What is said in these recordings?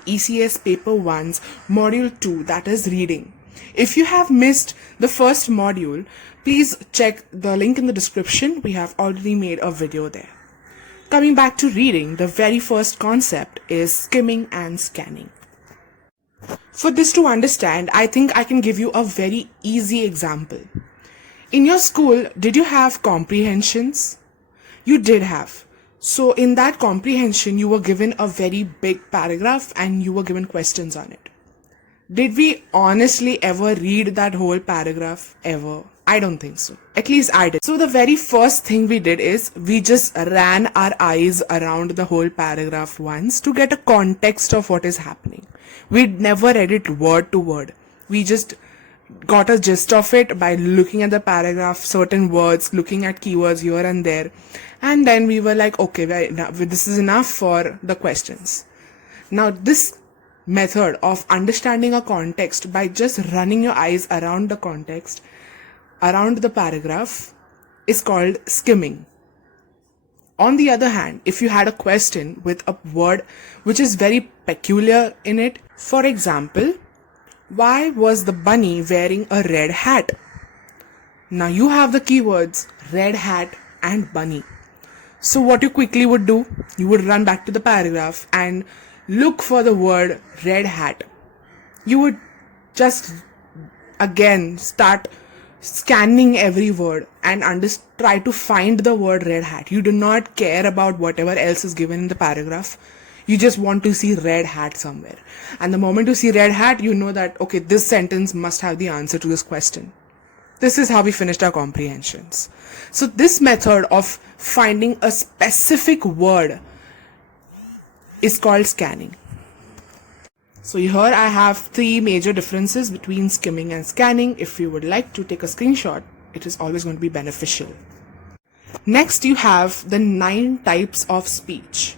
ECS Paper 1's Module 2, that is reading. If you have missed the first module, please check the link in the description. We have already made a video there. Coming back to reading, the very first concept is skimming and scanning. For this to understand, I think I can give you a very easy example. In your school, did you have comprehensions? You did have. So in that comprehension, you were given a very big paragraph and you were given questions on it. Did we honestly ever read that whole paragraph ever? I don't think so. At least I did. So the very first thing we did is we just ran our eyes around the whole paragraph once to get a context of what is happening. We never read it word to word. We just got a gist of it by looking at the paragraph, certain words, looking at keywords here and there. And then we were like, okay, this is enough for the questions. Now this method of understanding a context by just running your eyes around the context, around the paragraph, is called skimming. On the other hand, if you had a question with a word which is very peculiar in it, for example, why was the bunny wearing a red hat? Now you have the keywords red hat and bunny. So what you quickly would do, you would run back to the paragraph and look for the word red hat. You would just again start scanning every word and try to find the word red hat. You do not care about whatever else is given in the paragraph. You just want to see red hat somewhere. And the moment you see red hat, you know that, okay, this sentence must have the answer to this question. This is how we finished our comprehensions. So this method of finding a specific word is called scanning. So here I have 3 major differences between skimming and scanning. If you would like to take a screenshot, it is always going to be beneficial. Next, you have the 9 types of speech.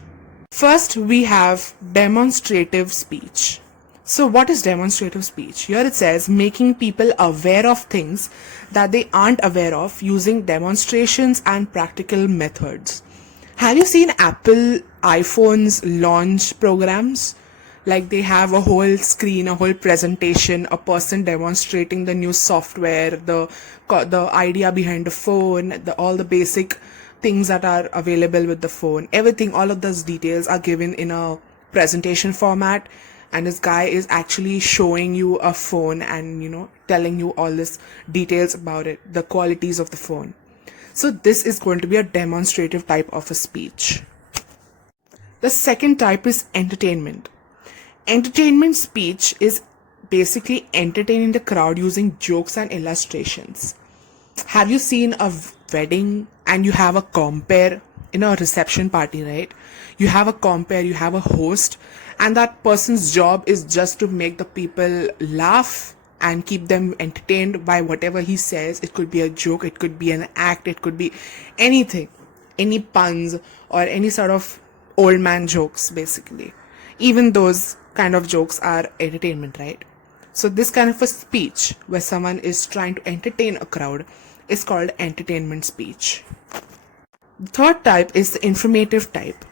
First, we have demonstrative speech. So what is demonstrative speech? Here it says making people aware of things that they aren't aware of using demonstrations and practical methods. Have you seen Apple iPhone's launch programs? Like they have a whole screen, a whole presentation, a person demonstrating the new software, the idea behind the phone, all the basic things that are available with the phone. Everything, all of those details are given in a presentation format. And this guy is actually showing you a phone and, telling you all this details about it, the qualities of the phone. So this is going to be a demonstrative type of a speech. The second type is entertainment. Entertainment speech is basically entertaining the crowd using jokes and illustrations. Have you seen a wedding and you have a compere in a reception party, right? You have a compere, you have a host, and that person's job is just to make the people laugh and keep them entertained by whatever he says. It could be a joke, it could be an act, it could be anything, any puns or any sort of old man jokes basically. Even those kind of jokes are entertainment, right? So this kind of a speech where someone is trying to entertain a crowd is called entertainment speech. The third type is the informative type.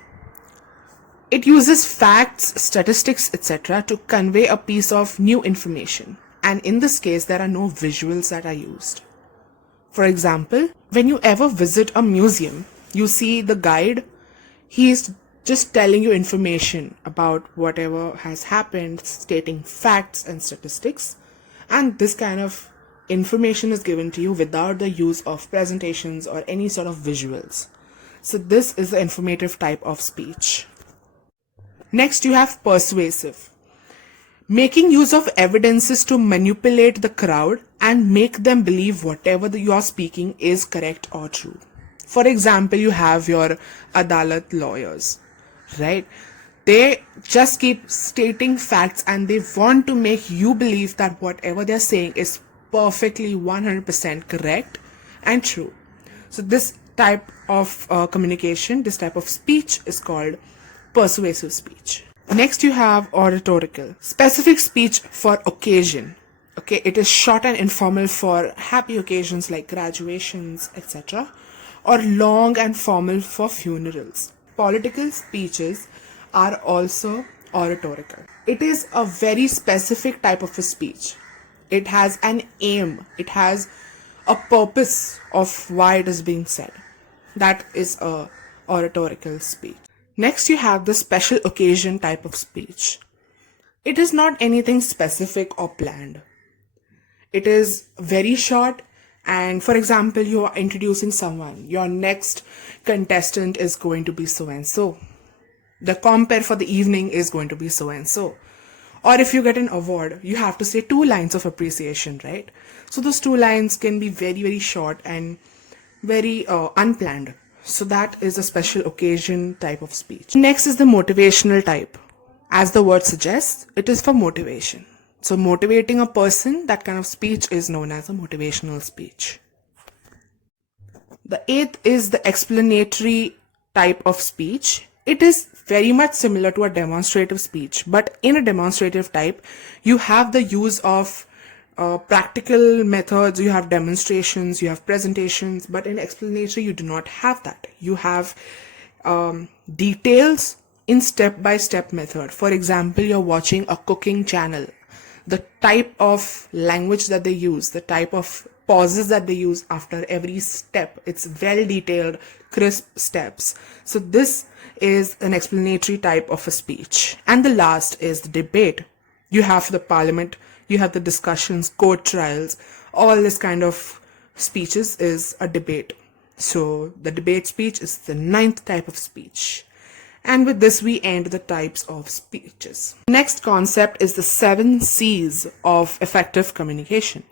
It uses facts, statistics, etc. to convey a piece of new information. And in this case, there are no visuals that are used. For example, when you ever visit a museum, you see the guide, he's just telling you information about whatever has happened, stating facts and statistics. And this kind of information is given to you without the use of presentations or any sort of visuals. So this is the informative type of speech. Next, you have persuasive. Making use of evidences to manipulate the crowd and make them believe whatever you are speaking is correct or true. For example, you have your Adalat lawyers, right? They just keep stating facts and they want to make you believe that whatever they're saying is perfectly 100% correct and true. So this type of communication, this type of speech is called persuasive speech. Next, you have oratorical. Specific speech for occasion. Okay, it is short and informal for happy occasions like graduations, etc. Or long and formal for funerals. Political speeches are also oratorical. It is a very specific type of a speech. It has an aim. It has a purpose of why it is being said. That is a oratorical speech. Next, you have the special occasion type of speech. It is not anything specific or planned. It is very short, and for example, you are introducing someone. Your next contestant is going to be so and so. The compere for the evening is going to be so and so. Or if you get an award, you have to say 2 lines of appreciation, right? So those 2 lines can be very, very short and very unplanned. So that is a special occasion type of speech. Next is the motivational type. As the word suggests, it is for motivation. So motivating a person, that kind of speech is known as a motivational speech. The 8th is the explanatory type of speech. It is very much similar to a demonstrative speech, but in a demonstrative type, you have the use of practical methods, you have demonstrations, you have presentations, but in explanatory, you do not have that. You have details in step-by-step method. For example, you're watching a cooking channel. The type of language that they use, the type of pauses that they use after every step, it's well detailed, crisp steps. So this is an explanatory type of a speech. And the last is the debate. You have the parliament, you have the discussions, court trials, all this kind of speeches is a debate. So the debate speech is the 9th type of speech. And with this, we end the types of speeches. Next concept is the 7 C's of effective communication.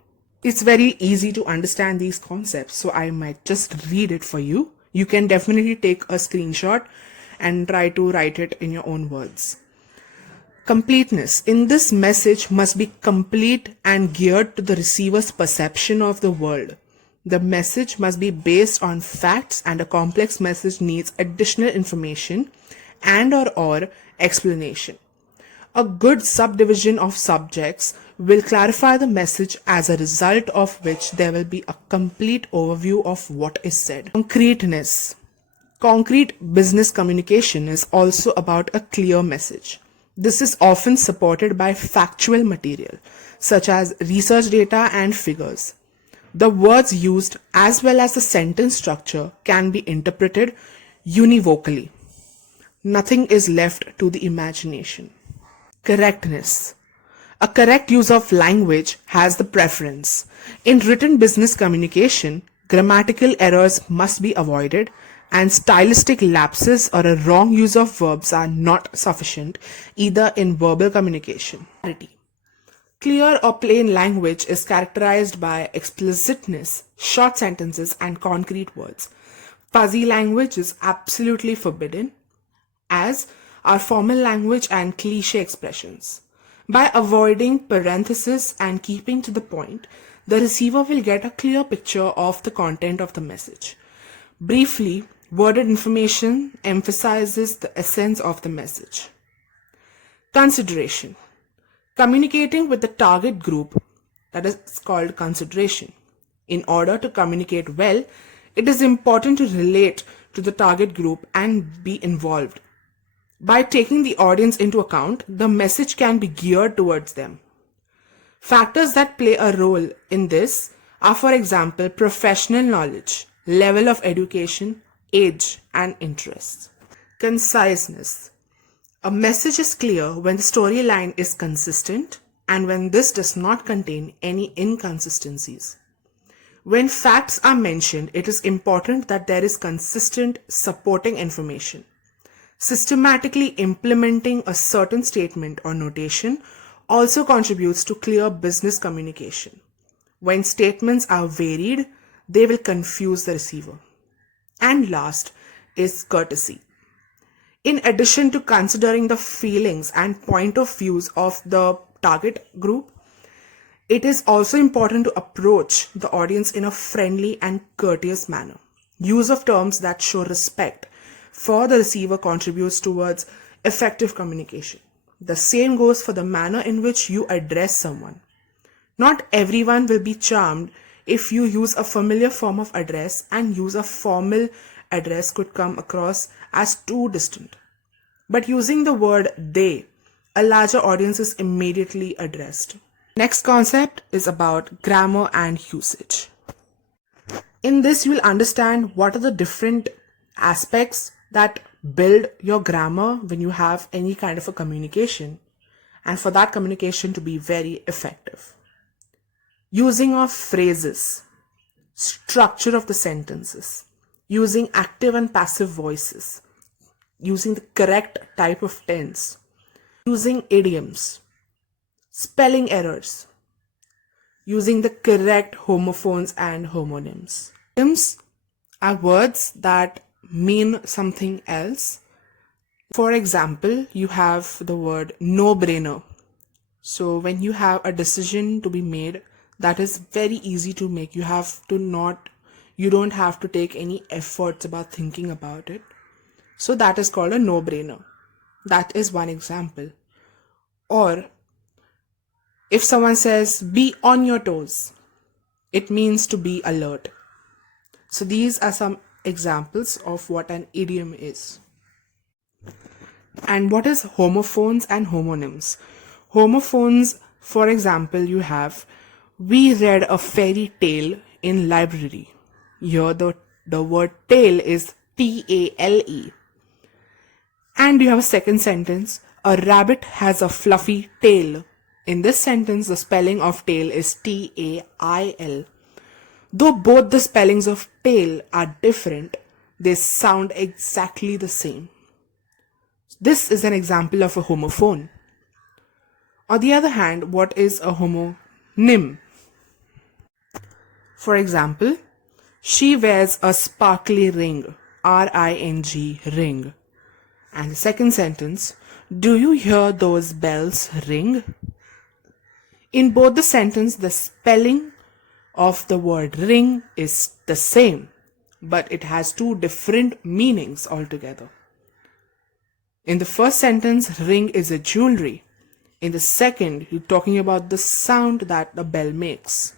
It's very easy to understand these concepts, so I might just read it for you. You can definitely take a screenshot and try to write it in your own words. Completeness. In this message must be complete and geared to the receiver's perception of the world. The message must be based on facts, and a complex message needs additional information and or explanation. A good subdivision of subjects will clarify the message, as a result of which there will be a complete overview of what is said. Concreteness. Concrete business communication is also about a clear message. This is often supported by factual material, such as research data and figures. The words used as well as the sentence structure can be interpreted univocally. Nothing is left to the imagination. Correctness. A correct use of language has the preference. In written business communication, grammatical errors must be avoided, and stylistic lapses or a wrong use of verbs are not sufficient either in verbal communication. Clear or plain language is characterized by explicitness, short sentences, and concrete words. Fuzzy language is absolutely forbidden, as are formal language and cliché expressions. By avoiding parentheses and keeping to the point, the receiver will get a clear picture of the content of the message. Briefly, worded information emphasizes the essence of the message. Consideration. Communicating with the target group, that is called consideration. In order to communicate well, it is important to relate to the target group and be involved. By taking the audience into account, the message can be geared towards them. Factors that play a role in this are, for example, professional knowledge, level of education, age, and interests. Conciseness. A message is clear when the storyline is consistent and when this does not contain any inconsistencies. When facts are mentioned, it is important that there is consistent supporting information. Systematically implementing a certain statement or notation also contributes to clear business communication. When statements are varied, they will confuse the receiver. And last is courtesy. In addition to considering the feelings and point of views of the target group, it is also important to approach the audience in a friendly and courteous manner. Use of terms that show respect for the receiver contributes towards effective communication. The same goes for the manner in which you address someone. Not everyone will be charmed if you use a familiar form of address, and use a formal address could come across as too distant. But using the word they a larger audience is immediately addressed. Next concept is about grammar and usage. In this, you will understand what are the different aspects that build your grammar when you have any kind of a communication, and for that communication to be very effective. Using of phrases, structure of the sentences, using active and passive voices, using the correct type of tense, using idioms, spelling errors, using the correct homophones and homonyms. Idioms are words that mean something else. For example, you have the word no-brainer. So when you have a decision to be made that is very easy to make, you don't have to take any efforts about thinking about it. So that is called a no-brainer. That is one example. Or if someone says be on your toes, it means to be alert. So these are some examples of what an idiom is. And what is homophones and homonyms? Homophones, for example, you have we read a fairy tale in library. Here the word tale is T-A-L-E. And you have a second sentence, a rabbit has a fluffy tail. In this sentence, the spelling of tail is T-A-I-L. Though both the spellings of tail are different, they sound exactly the same. This is an example of a homophone. On the other hand, what is a homonym? For example, she wears a sparkly ring, R-I-N-G, ring. And the second sentence, do you hear those bells ring? In both the sentence, the spelling of the word ring is the same, but it has two different meanings altogether. In the first sentence, ring is a jewelry. In the second, you're talking about the sound that the bell makes.